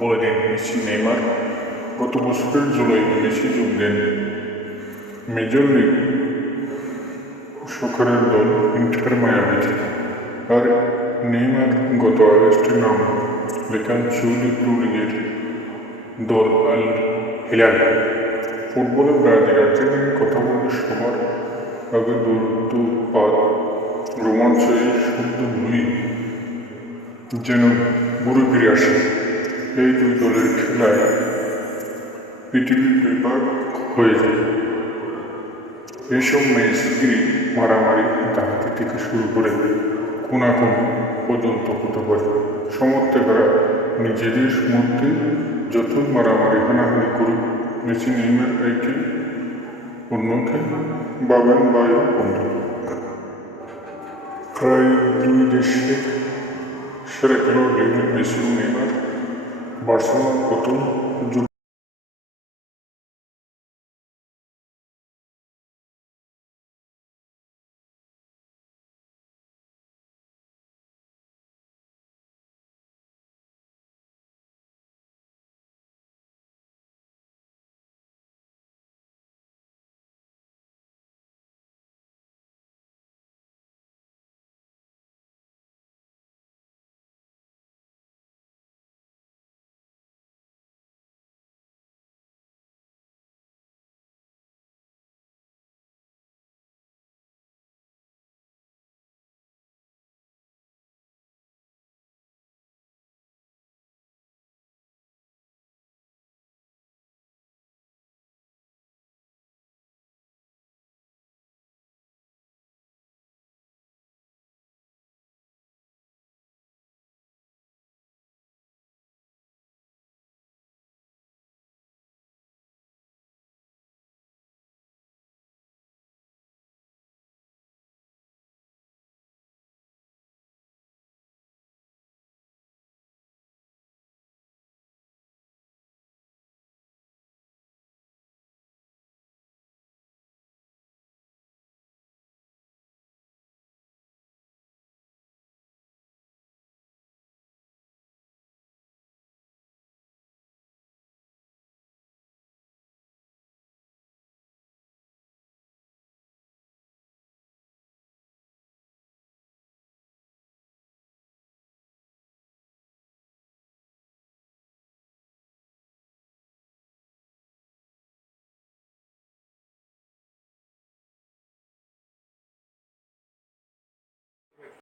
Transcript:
বলে দেন Messi Neymar. গত বছরের জুলাই মেসি যোগ দেন। মেজর লিগ সকারের দল ইন্টার মায়ামিতে। আর নেইমার গত আগস্টে নাম লেখান সৌদি প্রো লিগের দল আল হিলাল। ফুটবলে ব্রাজিল আর্জেন্টিনার কথা বললে সবার আগে দৌড় পাত রোমাঞ্চ এই শব্দ ভুলি যেন ঘুরে ফিরে আসে। এই দুই দলের খেলায় পৃথিবীর ব্যাপার হয়ে যায়। এইসব ম্যাচগুলি মারামারি ডাকাতি থেকে শুরু করে কোনাকুনি পর্যন্ত হতে পারে। সমর্থকেরা নিজেদের মধ্যে যতই মারামারি, হানাহানি করুক, মেসি, নেইমার একে অন্যকে বাগান বায়ু বন্ধু। প্রায় দুই দেশে সেরা খেলোয়াড় মেসি নেইমার বার্সেলোনার প্রথম যুগ